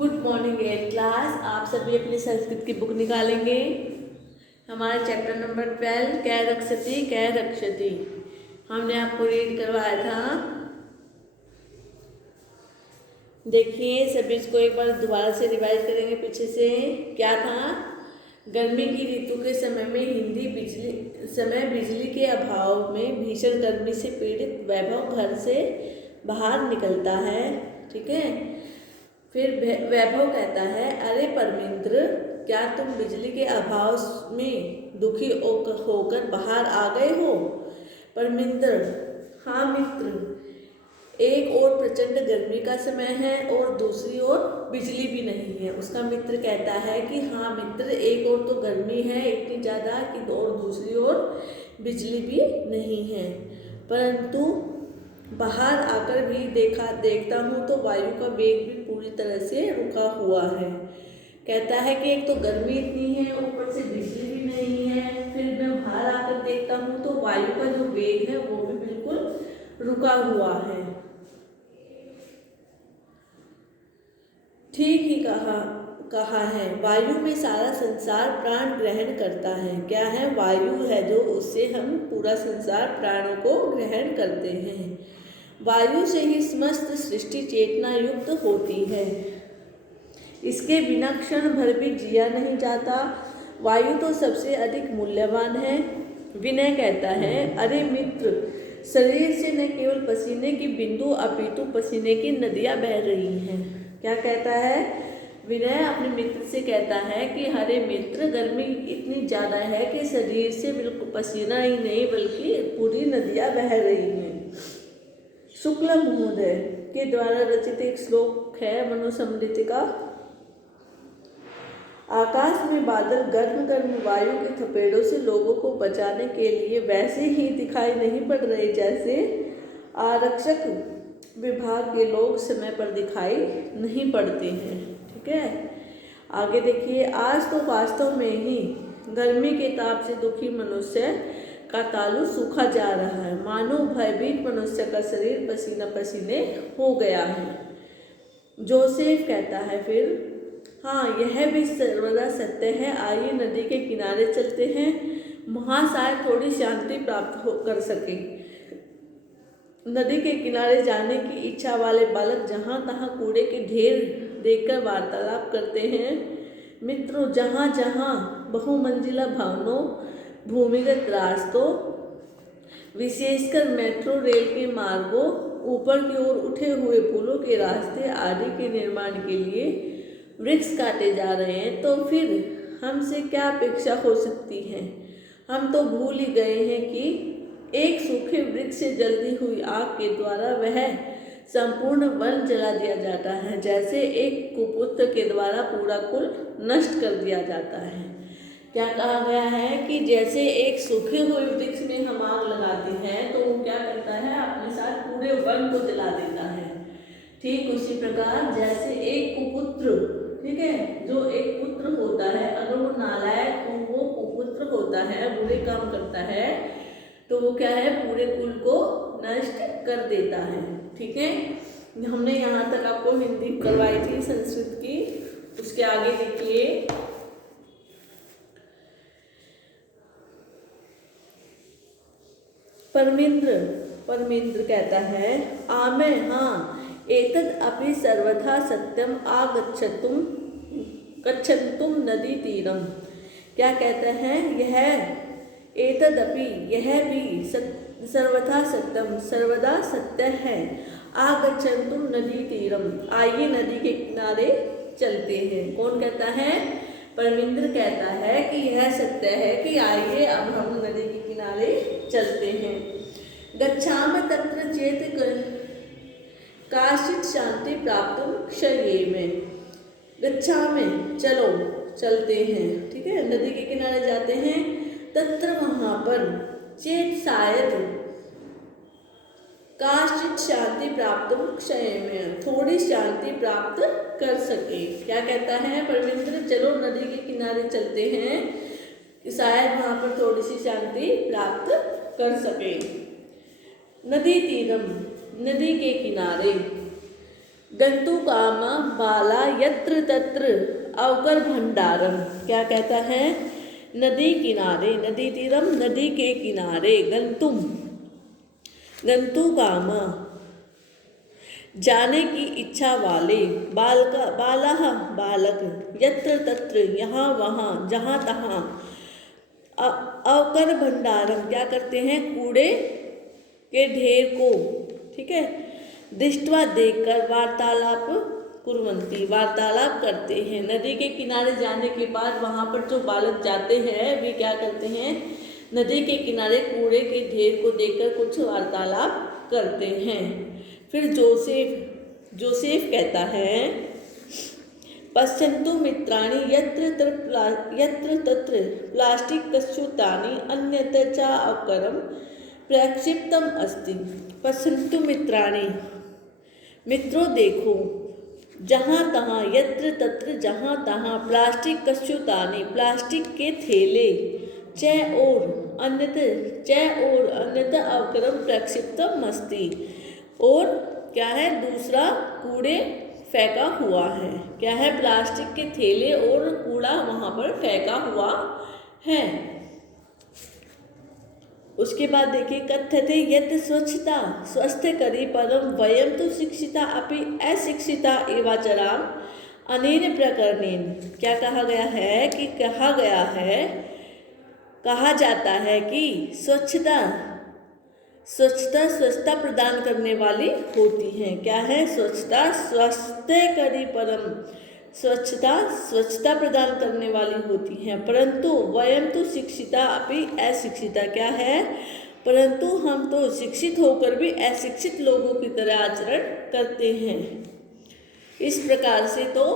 Good morning eight class. आप सभी अपनी संस्कृत की बुक निकालेंगे। हमारा चैप्टर नंबर 12 कै रक्षति कै रक्षति हमने आपको रीड करवाया था। देखिए सभी इसको एक बार दोबारा से रिवाइज करेंगे। पीछे से क्या था? गर्मी की ऋतु के समय में बिजली के अभाव में भीषण गर्मी से पीड़ित वैभव घर से बाहर निकलता है। ठीक है, फिर वैभव कहता है, अरे परमिंद्र, क्या तुम बिजली के अभाव में दुखी होकर बाहर आ गए हो? परमिंद्र, हाँ मित्र, एक ओर प्रचंड गर्मी का समय है और दूसरी ओर बिजली भी नहीं है। उसका मित्र कहता है कि हाँ मित्र, एक ओर तो गर्मी है इतनी ज़्यादा कि और दूसरी ओर बिजली भी नहीं है, परंतु बाहर आकर भी देखता हूँ तो वायु का वेग भी पूरी तरह से रुका हुआ है। कहता है कि एक तो गर्मी इतनी है, ऊपर से बिजली भी नहीं है, फिर मैं बाहर आकर देखता हूँ तो वायु का जो वेग है वो भी बिल्कुल रुका हुआ है। ठीक ही कहा है। वायु में सारा संसार प्राण ग्रहण करता है। क्या है? वायु है जो, उससे हम पूरा संसार प्राणों को ग्रहण करते हैं। वायु से ही समस्त सृष्टि चेतना युक्त होती है। इसके बिना क्षण भर भी जिया नहीं जाता। वायु तो सबसे अधिक मूल्यवान है। विनय कहता है, अरे मित्र, शरीर से न केवल पसीने की बिंदु अपितु पसीने की नदियां बह रही हैं। क्या कहता है? विनय अपने मित्र से कहता है कि अरे मित्र, गर्मी इतनी ज़्यादा है कि शरीर से बिल्कुल पसीना ही नहीं बल्कि पूरी नदियां बह रही हैं। शुक्ल महोदय के द्वारा रचित एक श्लोक है मनुस्मृतिका। आकाश में बादल गर्म गर्म वायु के थपेड़ों से लोगों को बचाने के लिए वैसे ही दिखाई नहीं पड़ रहे जैसे आरक्षक विभाग के लोग समय पर दिखाई नहीं पड़ते हैं। ठीक है, आगे देखिए। आज तो वास्तव में ही गर्मी के ताप से दुखी मनुष्य का तालु सूखा जा रहा है। मानो भयभीत मनुष्य का शरीर पसीना पसीने हो गया है। जोसेफ कहता है फिर, हाँ यह भी सर्वदा सत्य है। आइए नदी के किनारे चलते हैं, वहाँ शायद थोड़ी शांति प्राप्त कर सके। नदी के किनारे जाने की इच्छा वाले बालक जहाँ तहाँ कूड़े के ढेर देखकर वार्तालाप करते हैं। मित्रों, जहाँ जहाँ बहुमंजिला भवनों, भूमिगत रास्तों, विशेषकर मेट्रो रेल के मार्गों, ऊपर की ओर उठे हुए पुलों के रास्ते आदि के निर्माण के लिए वृक्ष काटे जा रहे हैं, तो फिर हमसे क्या अपेक्षा हो सकती है? हम तो भूल ही गए हैं कि एक सूखे वृक्ष से जलती हुई आग के द्वारा वह संपूर्ण वन जला दिया जाता है, जैसे एक कुपुत्र के द्वारा पूरा कुल नष्ट कर दिया जाता है। क्या कहा गया है कि जैसे एक सूखे हुए वृक्ष में हम आग लगाते हैं तो वो क्या करता है? अपने साथ पूरे वन को जला देता है। ठीक उसी प्रकार जैसे एक कुपुत्र, ठीक है, जो एक पुत्र होता है, अगर वो नालायक हो, वो कुपुत्र होता है, बुरे काम करता है, तो वो क्या है? पूरे कुल को नष्ट कर देता है। ठीक है, हमने यहाँ तक आपको हिंदी करवाई थी संस्कृत की। उसके आगे देखिए, परमिंद्र कहता है, आमे हाँ, एतद अपि सर्वथा सत्यम गच्छन्तुम नदी तीरम। क्या कहते हैं? यह भी सर्वथा सत्यम, सर्वदा सत्य है। आगच्छन्तुम नदी तीरम, आइए नदी के किनारे चलते हैं। कौन कहता है? परमिंद्र कहता है कि यह सत्य है कि आइए अब हम नदी के किनारे चलते हैं। गच्छाम तत्र चेत काचित् शांति प्राप्त क्षये में। गच्छामि, चलो, चलते हैं। ठीक है, नदी के किनारे जाते हैं। तत्र, वहाँ पर, चेत, शायद, काचित् शांति प्राप्त क्षय में, थोड़ी शांति प्राप्त कर सके। क्या कहता है परमिंद्र? चलो नदी के किनारे चलते हैं, शायद वहाँ पर थोड़ी सी शांति प्राप्त कर सके। नदी तीरम, नदी के किनारे। गंतु काम बाला यत्र तत्र अवकर भंडारम। क्या कहता है? नदी किनारे, नदी तीरम, नदी के किनारे, गंतुम गंतु काम जाने की इच्छा वाले, बालका बालह बालक, यत्र तत्र यहाँ वहाँ, जहाँ तहाँ, अवकर भंडारम क्या करते हैं? कूड़े के ढेर को, ठीक है, दृष्टवा देखकर वार्तालाप कुर्वन्ति वार्तालाप करते हैं। नदी के किनारे जाने के बाद वहाँ पर जो बालक जाते हैं वे क्या करते हैं? नदी के किनारे कूड़े के ढेर को देखकर कुछ वार्तालाप करते हैं। फिर जोसेफ कहता है पश्यन्तु मित्राणि यत्र तत्र प्लास्टिक कस्युतानि अन्यत्र च अवकरम प्रक्षिप्तम अस्ति। पश्यन्तु मित्राणि, मित्रों देखो, जहाँ तहाँ, यत्र तत्र जहाँ तहाँ, प्लास्टिक कस्युतानि प्लास्टिक के थैले, च और अन्यत्र अवकरम प्रक्षिप्तम अस्ति, और क्या है? दूसरा कूड़े फेंका हुआ है। क्या है? प्लास्टिक के थैले और कूड़ा वहाँ पर फेंका हुआ है। उसके बाद देखिए, कथ्यते यत् स्वच्छता स्वस्थकरी परम वयम तो शिक्षिता अपि अशिक्षिता एवाचराम अनेन प्रकरणेन। क्या कहा गया है? कि कहा जाता है कि स्वच्छता प्रदान करने वाली होती है। क्या है? स्वच्छता स्वस्थकरी परम, स्वच्छता प्रदान करने वाली होती है। परंतु वयम तो शिक्षिता अपि अशिक्षिता, क्या है? परंतु हम तो शिक्षित होकर भी अशिक्षित लोगों की तरह आचरण करते हैं। इस प्रकार से तो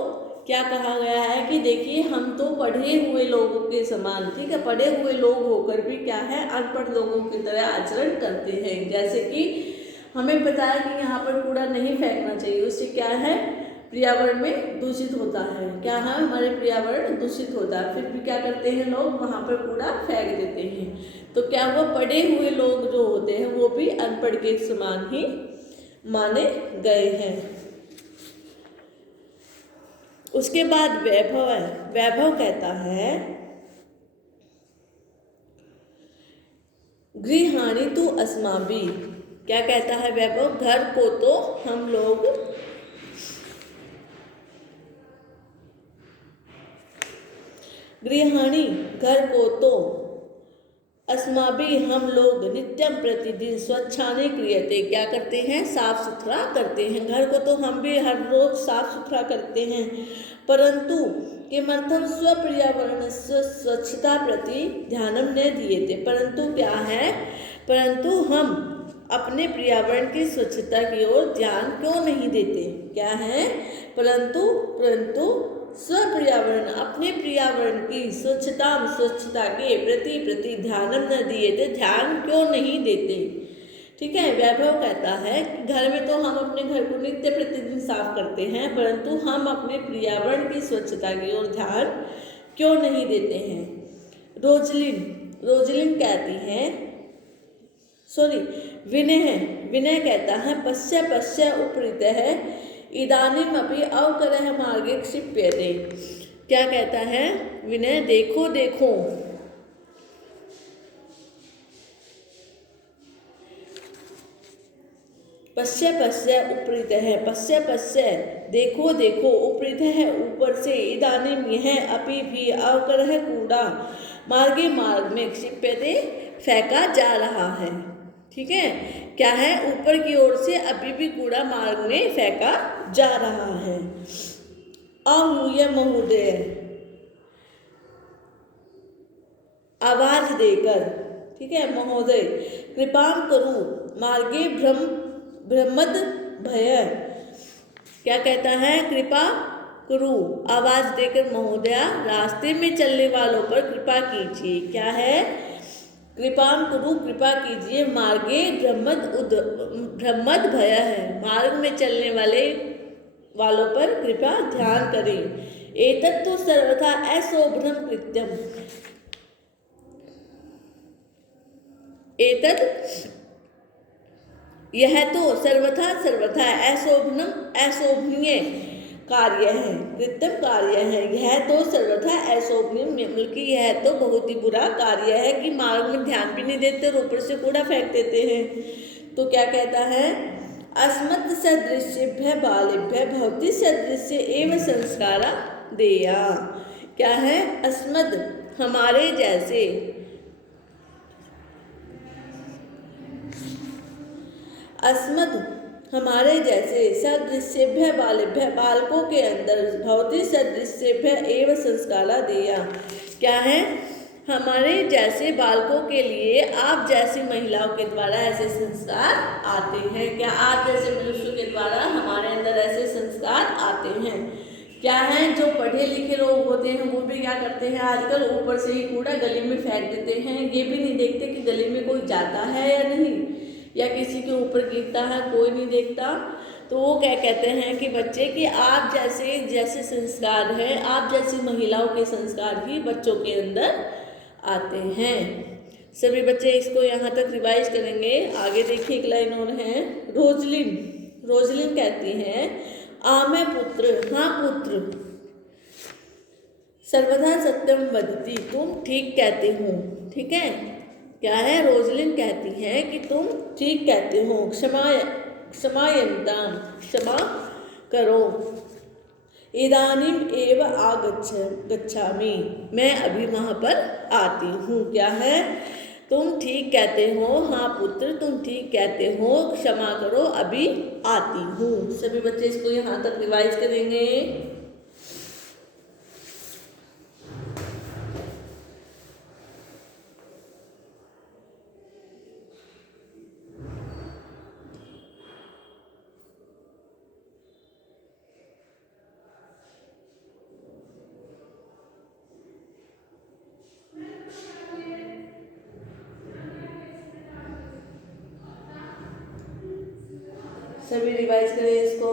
क्या कहा गया है कि देखिए, हम तो पढ़े हुए लोगों के समान, ठीक है, पढ़े हुए लोग होकर भी क्या है? अनपढ़ लोगों की तरह आचरण करते हैं। जैसे कि हमें पता है कि यहाँ पर कूड़ा नहीं फेंकना चाहिए, उससे क्या है? पर्यावरण में दूषित होता है। क्या है? हमारे पर्यावरण दूषित होता है, फिर भी क्या करते हैं लोग? वहाँ पर कूड़ा फेंक देते हैं। तो क्या वो पढ़े हुए लोग जो होते हैं वो भी अनपढ़ के समान ही माने गए हैं। उसके बाद वैभव है। वैभव कहता है गृहाणि तु अस्माभिः। क्या कहता है वैभव? घर को तो हम लोग गृहाणि घर को तो अस्माभिः हम लोग नित्यम प्रतिदिन स्वच्छाने क्रियते। क्या करते हैं? साफ सुथरा करते हैं। घर को तो हम भी हर रोज साफ सुथरा करते हैं, परंतु किमर्थम स्वपर्यावरण स्वच्छता प्रति ध्यानम न दीयते। परंतु क्या है? परंतु हम अपने पर्यावरण की स्वच्छता की ओर ध्यान क्यों नहीं देते? क्या है? परंतु स्वपर्यावरण, अपने पर्यावरण की स्वच्छता के प्रति ध्यानम न दिए थे, ध्यान क्यों नहीं देते? ठीक है, वैभव कहता है कि घर में तो हम अपने घर को नित्य प्रतिदिन साफ करते हैं, परंतु हम अपने पर्यावरण की स्वच्छता की ओर ध्यान क्यों नहीं देते हैं। रोजलिन कहती है, विनय कहता है पश्य उपरीतः इदानीमपि अवकरः मार्गे क्षिप्यते। क्या कहता है विनय? देखो देखो, पश्य उपरीतः, पश्य देखो देखो, उपरीतः ऊपर से, इदानीम यह, अभी भी, अवकरः कूड़ा, मार्ग में, क्षिप्यते फेंका जा रहा है। ठीक है, क्या है? ऊपर की ओर से अभी भी कूड़ा मार्ग में फेंका जा रहा है। आहूय महोदय, आवाज देकर, ठीक है, महोदय कृपा करो, मार्गे भ्रमद भय। क्या कहता है? कृपा करो, आवाज देकर महोदया, रास्ते में चलने वालों पर कृपा कीजिए। क्या है? कृपा करो, कृपा कीजिए, मार्गे भ्रमद भय है, मार्ग में चलने वालों पर कृपा ध्यान करें। एतत् तो सर्वथा अशोभनम कृत्यम, यह तो सर्वथा सर्वथा अशोभनीय कार्य है, कृत्रिम कार्य है। यह तो सर्वथा अशोभनीय, बल्कि यह तो बहुत ही बुरा कार्य है कि मार्ग में ध्यान भी नहीं देते और ऊपर से कूड़ा फेंक देते हैं। तो क्या कहता है, अस्मत् सदृशेभ्य बालेभ्य भवति सदृश्य एव संस्कारा देया। क्या है, अस्मद हमारे जैसे, अस्मद हमारे जैसे, सदृश्यभ्य बालेभ्य बालकों के अंदर, भवति सदृश्यभ्य एव संस्कारा देया। क्या है, हमारे जैसे बालकों के लिए आप जैसी महिलाओं के द्वारा ऐसे संस्कार आते हैं। क्या आप जैसे मनुष्यों के द्वारा हमारे अंदर ऐसे संस्कार आते हैं। क्या है, जो पढ़े लिखे लोग होते हैं वो भी क्या करते हैं, आजकल ऊपर से ही कूड़ा गली में फेंक देते हैं। ये भी नहीं देखते कि गली में कोई जाता है या नहीं, या किसी के ऊपर गिरता है, कोई नहीं देखता। तो वो क्या कहते हैं कि बच्चे कि आप जैसे जैसे संस्कार हैं, आप जैसी महिलाओं के संस्कार ही बच्चों के अंदर आते हैं। सभी बच्चे इसको यहाँ तक रिवाइज करेंगे। आगे देखिए एक लाइन और है, रोजलिन कहती हैं, आमे पुत्र, हाँ पुत्र, सर्वदा सत्यम वदति, तुम ठीक कहते हो। ठीक है, क्या है, रोजलिन कहती है कि तुम ठीक कहते हो। क्षमायन्ताम, क्षमा करो। इदानीम एव गच्छामि, मैं अभी वहाँ पर आती हूँ। क्या है, तुम ठीक कहते हो, हाँ पुत्र तुम ठीक कहते हो, क्षमा करो, अभी आती हूँ। सभी बच्चे इसको यहाँ तक रिवाइज करेंगे। सभी रिवाइज करें इसको।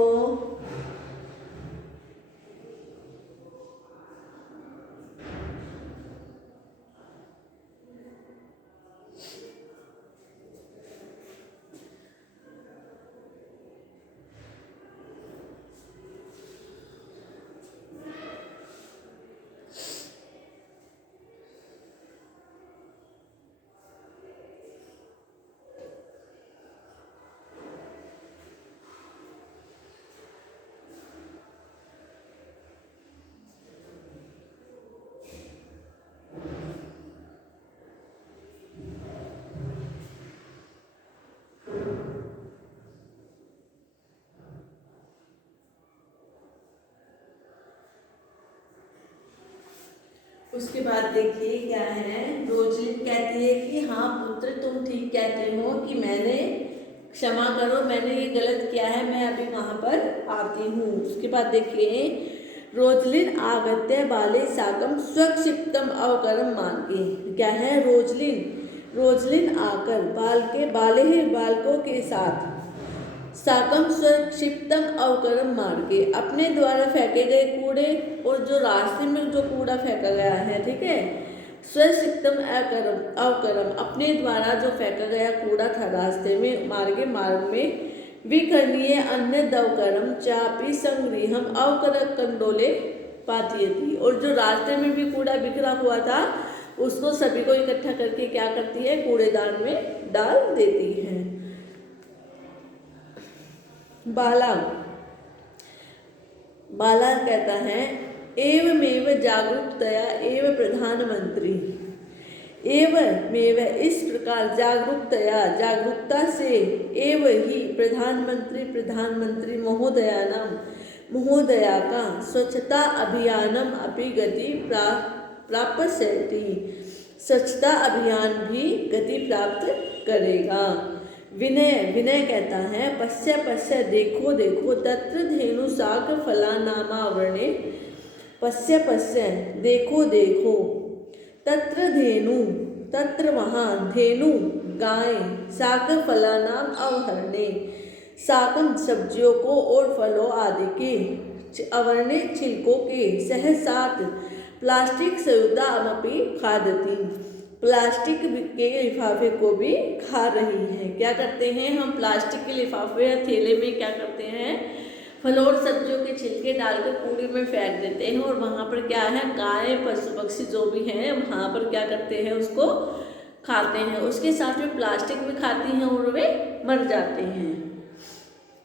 उसके बाद देखिए क्या है, रोजलिन कहती है कि हाँ पुत्र तुम ठीक कहते हो कि मैंने, क्षमा करो मैंने ये गलत किया है, मैं अभी वहाँ पर आती हूँ। उसके बाद देखिए, रोजलिन आगत्य बाले साकम स्वक्षिप्तम अवकरम मार्गे। क्या है, रोजलिन आकर बालकों के साथ साकम स्वक्षिप्तम अवकरम मार्गे, अपने द्वारा फेंके गए कूड़े और जो रास्ते में जो कूड़ा फेंका गया है, ठीक है, स्वक्षिप्तम अवकरम अपने द्वारा जो फेंका गया कूड़ा था रास्ते में, मार्ग में, विकरणीय अन्य दवकरम चापी संग्रहम अवकर कंडोले पाती। और जो रास्ते में भी कूड़ा बिखरा हुआ था उसको सभी को इकट्ठा करके क्या करती है, कूड़ेदान में डाल देती है। बाला कहता है, एवमेव जागरूकतया एव प्रधानमंत्री, एवमेव इस प्रकार जागरूकता से एव ही प्रधानमंत्री महोदया का स्वच्छता अभियानम अपि गति प्राप्स्यति, स्वच्छता अभियान भी गति प्राप्त करेगा। विनय कहता है, पश्य देखो तत्र धेनु शाक फलानामावरणे, पश्य देखो तत्र वहाँ धेनु गाय, शाक फलानाम अवहरणे शाकम सब्जियों को और फलों आदि के, अवरणे छिलकों के, सहसात प्लास्टिक संयुक्ता अपि खादती, प्लास्टिक के लिफाफे को भी खा रही है। क्या करते हैं हम, प्लास्टिक के लिफाफे या थैले में क्या करते हैं, फलों और सब्जियों के छिलके डालकर कूड़े में फेंक देते हैं, और वहाँ पर क्या है, गाय पशु पक्षी जो भी हैं वहाँ पर क्या करते हैं, उसको खाते हैं, उसके साथ में प्लास्टिक भी खाती हैं और वे मर जाते हैं।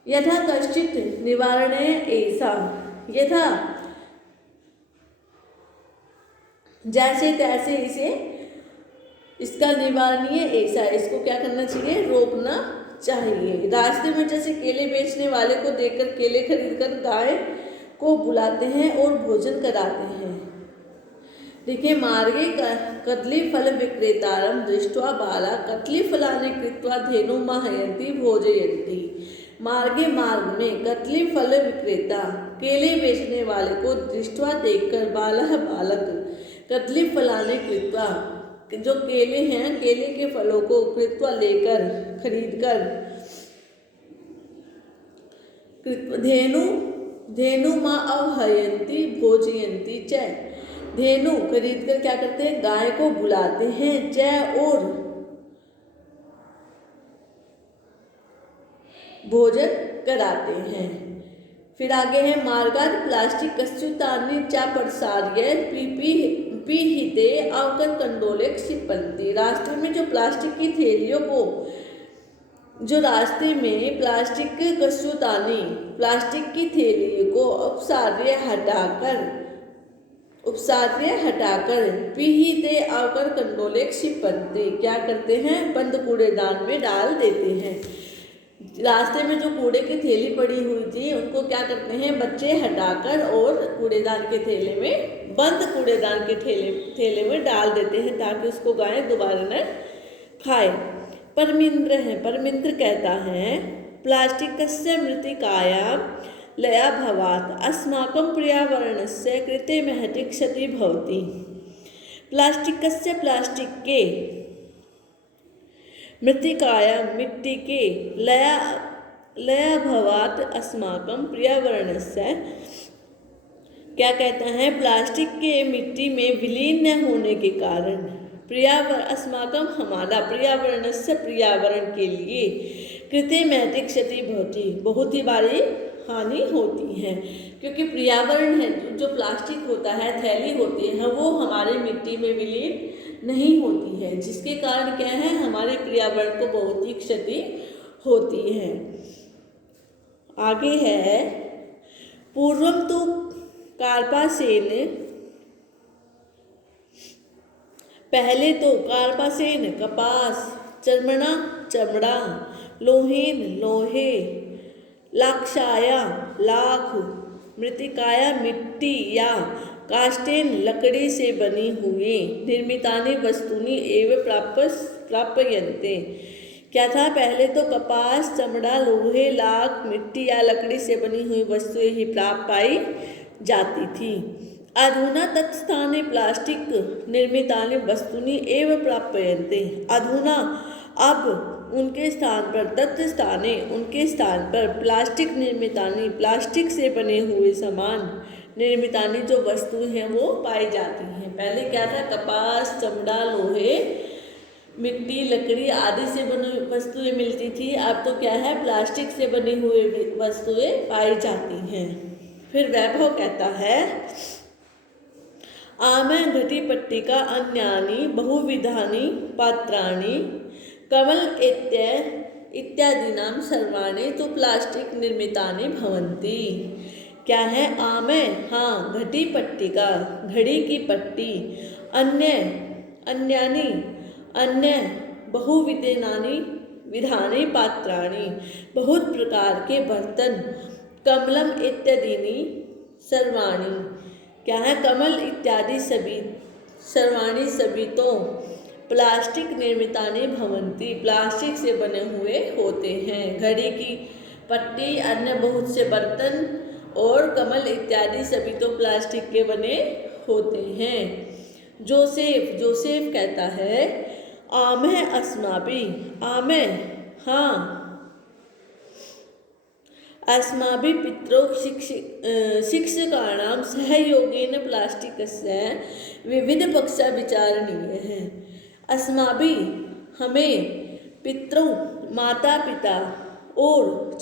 यथा कश्चित निवारणे ऐसा, यथा जैसे तैसे इसे, इसका निवारणीय ऐसा, इसको क्या करना चाहिए, रोकना चाहिए। रास्ते में जैसे केले बेचने वाले को देखकर केले खरीदकर गाय को बुलाते हैं और भोजन कराते हैं। देखिए, मार्गे कदलीफल विक्रेतारं दृष्ट्वा बाला कदलीफलानि कृत्वा धेनुं माहयन्ति भोजयन्ति। मार्ग में कदलीफल विक्रेता केले बेचने वाले को दृष्ट्वा देखकर बालः बालक कदलीफलानि कृत्वा, जो केले हैं, केले के फलों को कृत्वा लेकर, खरीदकर, धेनु माँ अवहयंती भोजयंती च, धेनु खरीदकर क्या करते हैं, गाय को बुलाते हैं, च और भोजन कराते हैं। फिर आगे है मार्गाद प्लास्टिक कस्युतानि चा प्रसार्य पीहिते अवकर कंडोले क्षिपन्ति। रास्ते में जो प्लास्टिक की थैलियों को, जो रास्ते में प्लास्टिक कस्युतानि, प्लास्टिक की थैली को अपसार्य हटाकर पीहिते अवकर कंडोले क्षिपन्ति, क्या करते हैं, बंद कूड़ेदान में डाल देते हैं। रास्ते में जो कूड़े की थैली पड़ी हुई थी उनको क्या करते हैं बच्चे हटाकर और कूड़ेदान के थैले में, बंद कूड़ेदान के थैले में डाल देते हैं ताकि उसको गाय दोबारा न खाए। परमिंद्र कहता है प्लास्टिकस्य मृत्तिकायां लया भवात् अस्माकं पर्यावरणस्य कृते महती क्षति भवति। प्लास्टिकस्य, प्लास्टिक के, मृत्तिकायां मिट्टी के, लया भवात् अस्माकं पर्यावरणस्य, क्या कहता है, प्लास्टिक के मिट्टी में विलीन न होने के कारण, अस्माकं हमारा, पर्यावरणस्य पर्यावरण के लिए, कृते महती क्षति भवति बहुत ही बड़ी हानि होती है। क्योंकि पर्यावरण है, जो प्लास्टिक होता है, थैली होती है, वो हमारे मिट्टी में विलीन नहीं होती है, जिसके कारण क्या है, हमारे पर्यावरण को बहुत ही क्षति होती है। आगे है पूर्वम तो कार्पासेन, पहले तो कार्पासेन कपास, चमड़ा, लोहेन लोहे, लाक्षाया लाख, मृत्तिकाया मिट्टी या काष्ठेन लकड़ी से बनी हुई, निर्मितानि वस्तुनि एव प्राप्यन्ते। क्या था, पहले तो कपास, चमड़ा, लोहे, लाख, मिट्टी या लकड़ी से बनी हुई वस्तुएं ही प्राप्त पाई जाती थी। अधुना तत्स्थाने प्लास्टिक निर्मितानि वस्तुनि एव प्राप्यन्ते। अधुना अब उनके स्थान पर, तत्स्थाने उनके स्थान पर, प्लास्टिक निर्मितानि प्लास्टिक से बने हुए सामान, निर्मितानि जो वस्तु हैं वो पाई जाती हैं। पहले क्या था, कपास, चमड़ा, लोहे, मिट्टी, लकड़ी आदि से बनी वस्तुएं मिलती थी। अब तो क्या है, प्लास्टिक से बनी हुई वस्तुएं पाई जाती हैं। फिर वैभव कहता है आमे घटी पट्टिका अन्यानि बहुविधानि पात्राणि कमल इत्यादीनां सर्वाणि तो प्लास्टिक निर्मितानि भवन्ति। क्या है, आमे, हाँ, घटी पट्टिका, घड़ी की पट्टी, अन्यानि अन्य, बहुविधानि पात्राणि बहुत प्रकार के बर्तन, कमलम इत्यादीनि सर्वाणि, क्या है, कमल इत्यादि सभी, सर्वाणि सभी तो, प्लास्टिक निर्मितानि भवन्ति प्लास्टिक से बने हुए होते हैं। घड़ी की पट्टी, अन्य बहुत से बर्तन और कमल इत्यादि सभी तो प्लास्टिक के बने होते हैं। जोसेफ कहता है आमे अस्माभि, आमे, हाँ, अस्माभि पितरोः शिक्षकाणां सहयोगेन प्लास्टिकस्य विविधपक्षः विचारणीयः। अस्माभि हमें पितरों माता पिता और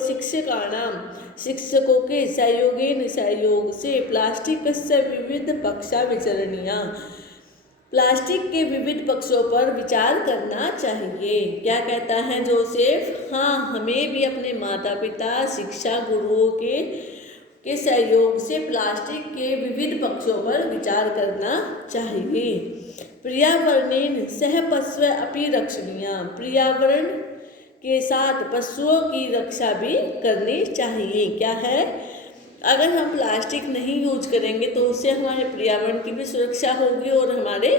शिक्षकाणां शिक्षकों के सहयोग से प्लास्टिकस्य विविध पक्षा विचरणीया प्लास्टिक के विविध पक्षों पर विचार करना चाहिए। क्या कहता है जोसेफ? हाँ, हमें भी अपने माता पिता शिक्षा गुरुओं के सहयोग से प्लास्टिक के विविध पक्षों पर विचार करना चाहिए। पर्यावरणेन सह पशव अपि रक्षणीया पर्यावरण के साथ पशुओं की रक्षा भी करनी चाहिए। क्या है? अगर हम प्लास्टिक नहीं यूज करेंगे तो उससे हमारे पर्यावरण की भी सुरक्षा होगी और हमारे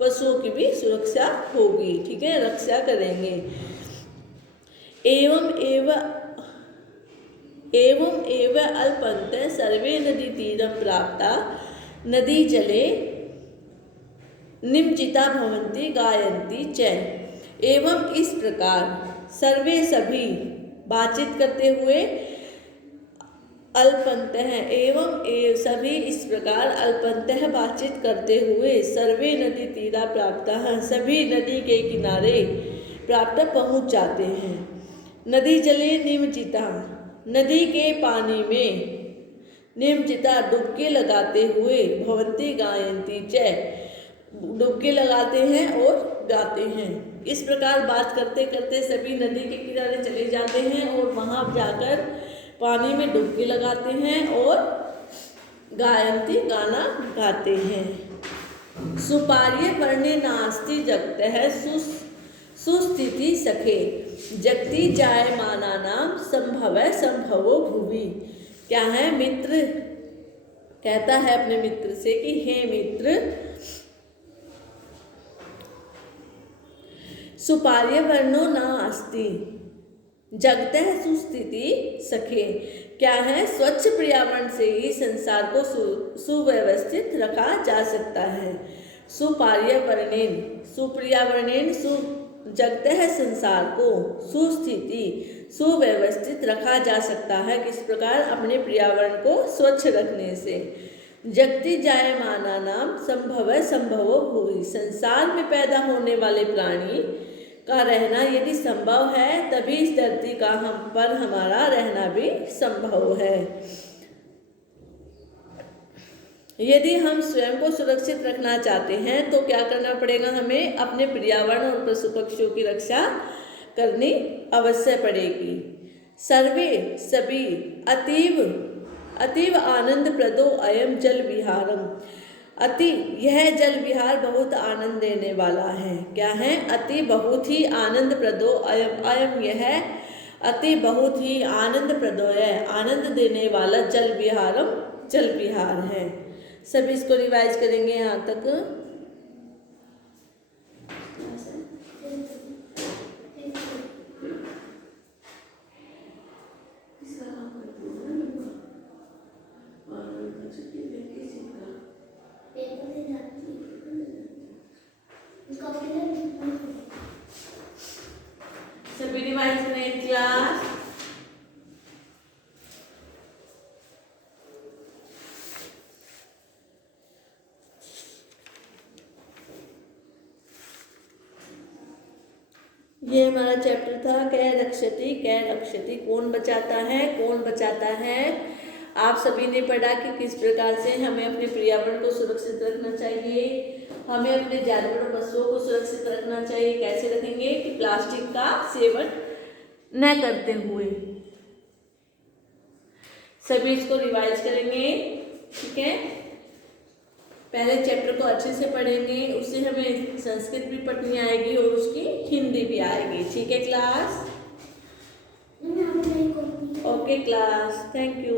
पशुओं की भी सुरक्षा होगी। ठीक है, रक्षा करेंगे। एवं एव अल्पन्त सर्वे नदी तीरं प्राप्ता नदी जले निमज्जिता भवन्ति गायन्ति च। एवं इस प्रकार सर्वे सभी बातचीत करते हुए अल्पन्तः सभी इस प्रकार अल्पन्तः बातचीत करते हुए सर्वे नदी तीरा प्राप्तः सभी नदी के किनारे प्राप्त पहुँच जाते हैं। नदी जले निमज्जिता नदी के पानी में निमज्जिता डुबकी लगाते हुए भवन्ति गायन्ति च डुबकी लगाते हैं और गाते हैं। इस प्रकार बात करते करते सभी नदी के किनारे चले जाते हैं और वहाँ जाकर पानी में डुबकी लगाते हैं और गायन्ति गाना गाते हैं। सुपार्य वर्णे नास्ति जगतः सुस्थिति सखे जगति जायमानानां संभवो भुवि। क्या है? मित्र कहता है अपने मित्र से कि हे मित्र, सुपार्य वर्णो न अस्ति जगतः सुस्थिति सखे। क्या है? स्वच्छ पर्यावरण से ही संसार को सुव्यवस्थित रखा जा सकता है। सुपर्यावरणेन जगतः संसार को सुव्यवस्थित रखा जा सकता है। किस प्रकार? अपने पर्यावरण को स्वच्छ रखने से। जगति जायमानानां संभवो भुवि संसार में पैदा होने वाले प्राणी का रहना यदि संभव है तभी इस धरती का हम पर हमारा रहना भी संभव है। यदि हम स्वयं को सुरक्षित रखना चाहते हैं तो क्या करना पड़ेगा? हमें अपने पर्यावरण और पशु पक्षियों की रक्षा करनी अवश्य पड़ेगी। सर्वे सभी अतीव आनंद प्रदो अयम जल विहारम यह जल विहार बहुत आनंद देने वाला है। क्या है? अति बहुत ही आनंद प्रदो अयम यह अति बहुत ही आनंद प्रदो है आनंद देने वाला जल विहार है। सभी इसको रिवाइज करेंगे यहाँ तक। सभी रिवाइज करें क्लास। ये हमारा चैप्टर था कै रक्षति कौन बचाता है, कौन बचाता है। आप सभी ने पढ़ा कि किस प्रकार से हमें अपने पर्यावरण को सुरक्षित रखना चाहिए, हमें अपने जानवरों पशुओं को सुरक्षित रखना चाहिए। कैसे रखेंगे? कि प्लास्टिक का सेवन न करते हुए। सभी इसको रिवाइज करेंगे। ठीक है, पहले चैप्टर को अच्छे से पढ़ेंगे, उससे हमें संस्कृत भी पढ़नी आएगी और उसकी हिंदी भी आएगी। ठीक है class? Okay class, thank you.